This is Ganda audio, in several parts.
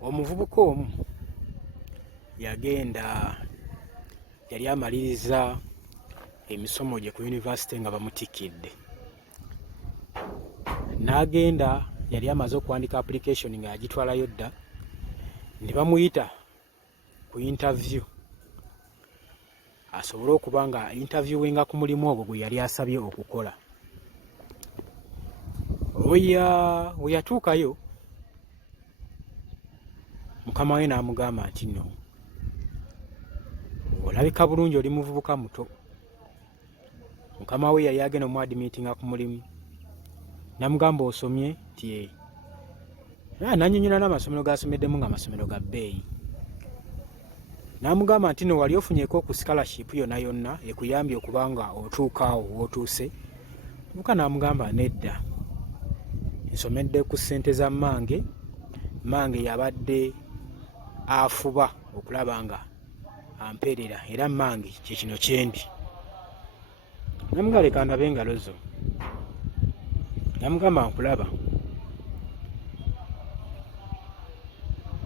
Omuvubuka omu yali amaliriza emisomo gye ku yunivasite nga bamutikidde. N'agenda, yali amaze okuwandika application nga yagitwalayo dda, ne bamuyita ku interview asobole okuba nga interviewinga ku mulimu ogwo gwe yali asabye okukola. We yatuukayo, mukama we n'amugamba nti nno olabika bulungi, oli muvubuka muto. Mukama we yali agenda omuadimitinga ku mulimu, n'amugamba osomye nti n'annyonnyola n'amasomero g'asomeddemu nga amasomero ga bbeeyi. N'amugamba nti no wali ofunyeko ku scholarship yonna yonna ekuyambye okuba nga otuuka awo w'otuuse? Omuvubuka n'amugamba nedda, nsomedde ku ssente za mmange. Mmange yabadde afuba okulaba nga ampeerera, era mmange kye kino kyendi. Namugamba leka ndabe engalo zo. Namugamba nkulaba.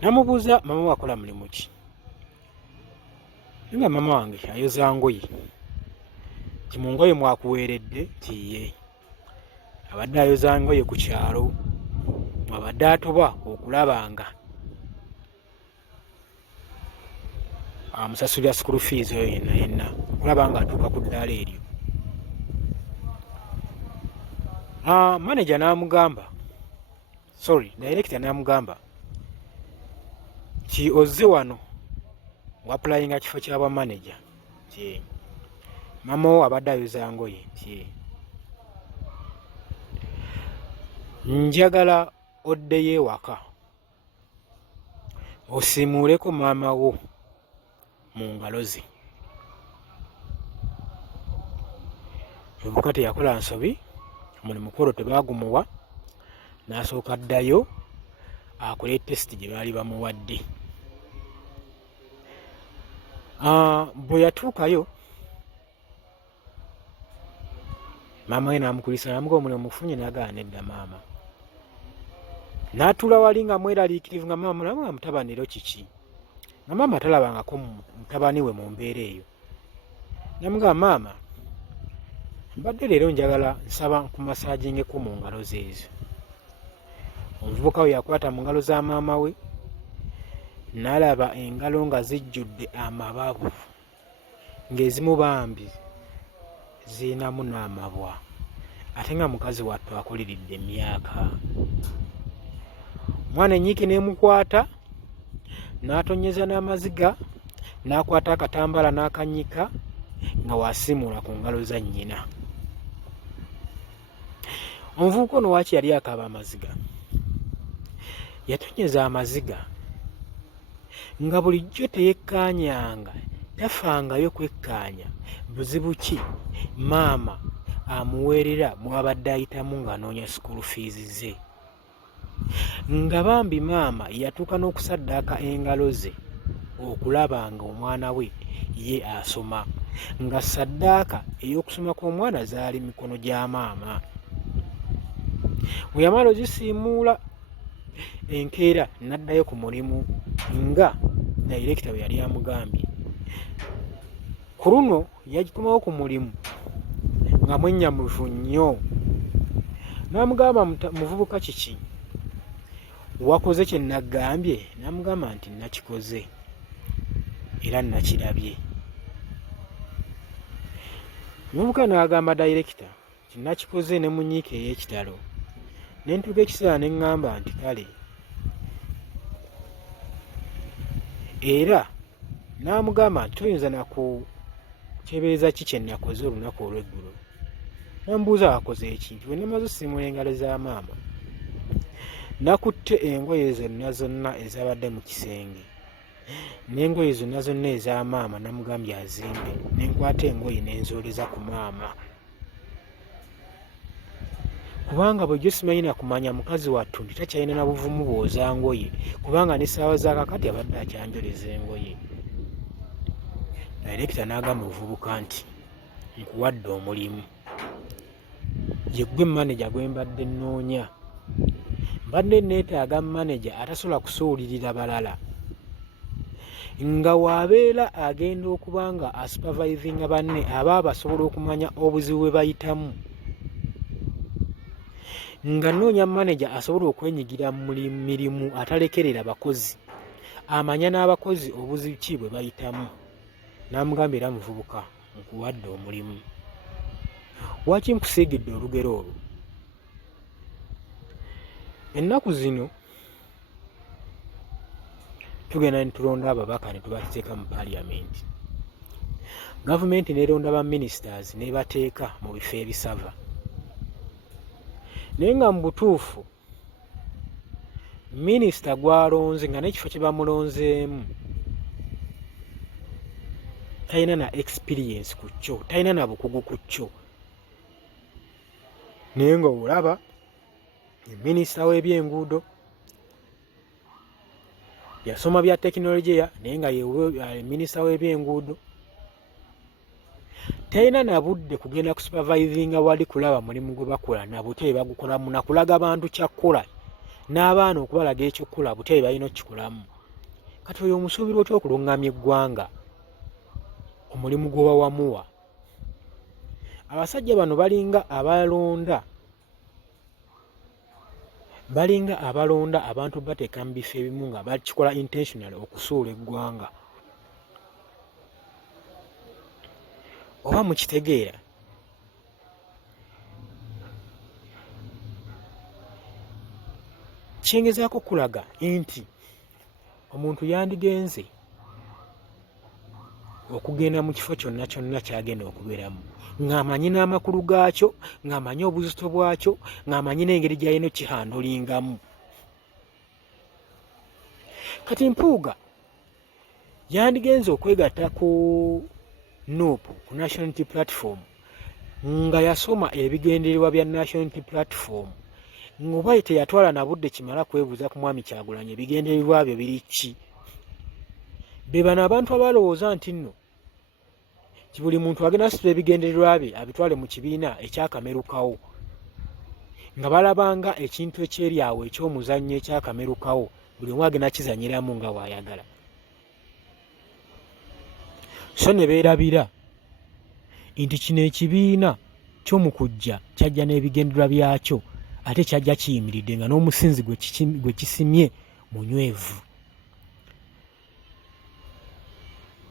Namubuuza mama we akola mulimu ki? Nga mama wange ayoza ngoye. Ti mu ngoye mwakuweeredde? Ti ye, abadde ayoza ngoye ku kyalo, abadde atoba okulaba nga amusasulira school fees eyo yenna yenna, okulaba nga atuuka ku ddaala eryo. Manager n'amugamba, director n'amugamba ti ozze wano wapulayinga kifo kya bwa manager? Ti mama wo abadde ayoza ngoye? Ti njagala oddeyo ewaka osiimuuleko maama wo mu ngalo ze. Omuvubuka teyakola nsobi, omulimu mukolo tebaagumuwa, n'asooka addayo akole test gye baali bamuwadde. Bwe yatuukayo, maama we n'amukulisa, n'amugamba omulimu mufunye? N'agamba nedda maama. N'atuula wali nga mweraliikirivu, nga maama namugamba mutabaniro kiki? Nga maama talabangako mutabani we mu mbeera eyo. Namugamba maama, mbadde leero njagala nsaba nkumasaagingeko mu ngalo ze ezo. Omuvubuka we yakwata mu ngalo za maama we, n'alaba engalo nga zijjudde amababu, ng'ezimu bambi ziinamu n'amabwa, ate nga mukazi wattu akuliridde emyaka. Omwana ennyiki n'emukwata, n'atonyeza n'amaziga, n'akwata akatambaala n'akannyika nga wasiimuula ku ngalo za nnyina. Omuvubuka ono waaki yali akaaba amaziga? Yatonyeza amaziga nga bulijjo teyekkaanyanga, tafangayo kwekkaanya buzibu ki maama amuweerera mwabadde ayitamu ng'anoonya school fees ze. Nga bambi maama yatuuka n'okusaddaaka engalo ze okulaba nga omwana we ye asoma, nga saddaaka ey'okusoma kw'omwana zaali mikono gya maama. Bwe yamala ozisiimuula, enkeera n'addayo ku mulimu nga director bwe yali amugambye. Ku luno yagikomawo ku mulimu nga mwennyamivu nnyo. N'amugamba muvubuka kiki wakoze kye nagambye? N'amugamba nti nakikoze era nakirabye. Omuvubuka n'agamba director nti nakikoze ne mu nnyiike ey'ekitalo. Ne ntuuka ekiseera ne ŋŋamba nti kale, era n'amugamba nti toyinza nakuteebereza ki kye nakoze olunaku olw'eggulo. Namubuuza wakoze eki? Nti bwe namaze osiimuula engalo za maama, nakutte engoye zonna zonna ezabadde mu kisenge, n'engoye zonna zonna eza maama namugambye azimbe, ne nkwata engoye n'enzooleza ku maama. Kubanga bw'ejjo simanyi na kumanya mukazi wattu nti takyalina na buvumu bwoza ngoye, kubanga n'essaawa za kakati abadde akyanjoleza engoye. Director n'agamba omuvubuka nti nkuwadde omulimu, ye gwe manager gwe mbadde nnoonya. mbadde neetaaga manager atasobola kusuulirira balala nga waabeera agenda okuba nga asupervisinga banne aba basobola okumanya obuzibu bwe bayitamu, nga noonya manager asobola okwenyigira mu mirimu atalekerera bakozi, amanya n'abakozi obuzibu ki bwe bayitamu. N'amugamba era muvubuka nkuwadde omulimu. Lwaki nkusiigidde olugero olwo? Ennaku zino tugenda ne tulonda ababaka ne tubateeka mu paaliyamenti. Gavumenti neeronda ba ministers n'ebateeka mu bifo ebisava. Naye nga mu butuufu minisita gw'alonze nga n'ekifo kye bamulonzeemu talina na experience ku kyo, talina na bukugu ku kyo. Naye nga olaba minisita w'ebyenguudo yasoma bya tekinologiya naye nga ye minisita w'ebyenguudo talina na budde kugenda kusupervisinga wali kulaba mulimu gwe bakola na butebe bagukolamu na kulaga bantu kyakkola n'abaana okubalaga ekyokkola butebe balina okikolamu. Kati oyo omusuubira otya okulungamya eggwanga omulimu gwe bawamuwa? Abasajja bano balinga abalonda abantu bateeka mu bifo ebimu nga bakikola intentionally okusuula eggwanga. Oba mukitegeera? Kyengezaako kulaga nti omuntu yandigenze okugenda mu kifo kyonna kyonna kyagenda okubeeramu ng'amanyi n'amakulu gaakyo, ng'amanyi obuzito bwakyo, ng'amanyi n'engeri gy'alina okkihandulingamu. Kati Mpuuga yandigenze okwegatta ku NUP, ku National Unity Platform, nga yasoma ebigendererwa bya National Unity Platform, ng'oba teyatwala na budde kimala kwebuuza ku Mwami Kyagulanyi ebigendererwa byo biri ki. Be bano abantu abalowooza nti nno buli muntu agenda asitula ebigendererwa bye abitwale mu kibiina ekyakamerukawo, nga balabanga ekintu ekyeryawo eky'omuzannyo ekyakamerukawo buli omu agenda kizanyiramu nga bw'ayagala. So ne beerabira nti kino ekibiina ky'omukujja kyajja n'ebigendererwa byakyo ate kyajja kiyimiridde nga n'omusinzi gwe kisimye munywevu.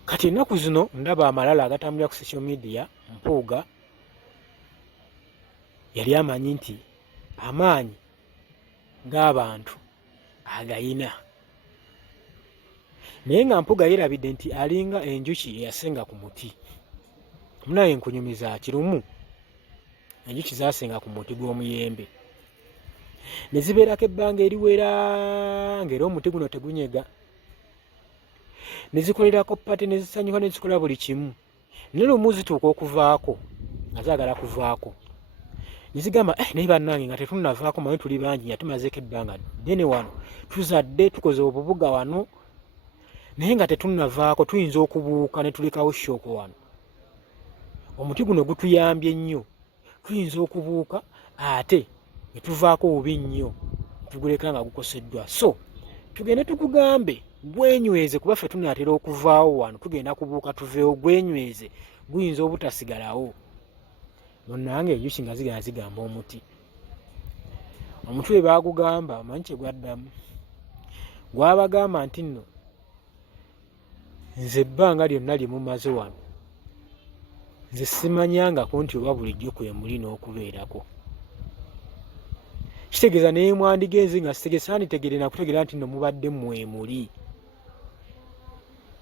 Kati ennaku zino ndaba amalala agatambulira ku social media. Mpuuga yali amanyi nti amaanyi g'abantu agayina, naye nga Mpuuga yeerabidde nti alinga enjuki eyasenga ku muti. Munaye nkunyumiza kirumu, enjuki zaasenga ku muti gw'omuyembe ne zibeerako ebbanga eriwera ng'era omuti guno tegunyega, ne zikolerako pate ne zisanyuka ne zikola buli kimu. Naye lumu zituuka okuvaako nga zaagala kuvaako ne zigamba naye bannange nga tetunnavaako manyi tuli bangi nga tumazeeko ebbanga ddene wano tuzadde tukoze obubuga wano naye nga tetunnavaako, tuyinza okubuuka ne tulekawo shooko wano. Omuti guno gutuyambye nnyo, tuyinza okubuuka ate ne tuvaako bubi nnyo tuguleka nga gukoseddwa. So tugende tukugambe gwenyweze kuba ffe tunaatera okuvaawo wano tugenda kubuuka tuveewo, gwenyweze guyinza obutasigalawo. Munnange enjuki nga zigenda zigamba omuti we baagugamba omanyi kye gwaddamu? Gwabagamba nti nno nze ebbanga lyonna lye mumaze wano nze simanyangako nti oba bulijjo kwe muli n'okubeerako. Kitegeeza naye mwandigenze nga sanditegere nakutegeera nti nno mubadde mwemuli.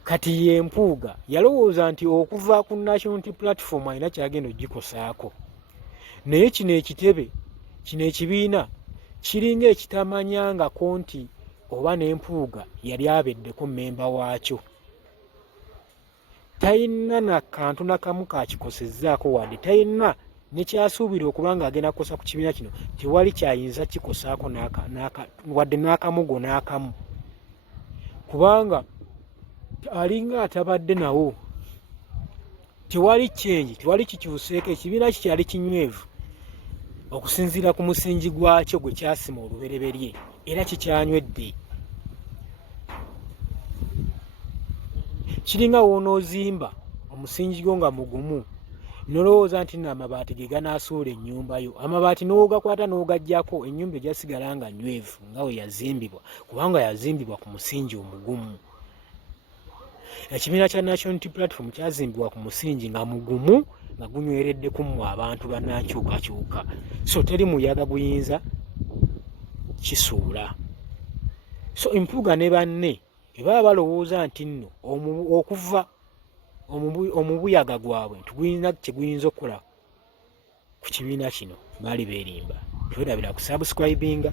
Kati ye Mpuuga yalowooza nti okuva ku National Unity Platform alina kyagenda ogikosaako, naye kino ekitebe, kino ekibiina kiringa ekitamanyangako nti oba n'Empuuga yali abeddeko mmemba waakyo. Talina na kantu nakamu kakikosezzaako wadde talina nekyasuubira okuba nga agenda kukosa ku kibiina kino, tewali kyayinza kikosaako wadde n'akamugo n'akamu, kubanga alinga atabadde nawo. Tewali kyenyi, tewali kikyuseeko, ekibiina kikyali kinywevu okusinziira ku musingi gwakyo gwe kyasima olubereberye. era kikyanywedde. Kiringa woonoozimba omusingi gwo nga mugumu nolowooza nti nno amabaati ge ganaasuula ennyumba yo, amabaati n'ogakwata n'ogaggyako ennyumba ejasigala nga nywevu nga we yazimbibwa, kubanga yazimbibwa ku musingi omugumu. Ekibiina kya National Unity Platform kyazimbibwa ku musingi nga mugumu, nga gunywereddeku mmwe abantu bannankyukakyuka, so teri muyaga guyinza kisuula. So Empuuga ne banne bwe baba balowooza nti nno okuva omubuyaga gwabwe tugulina kyeguyinza okukola ku kibiina kino, baali beerimba. Twerabira ku subscribinga.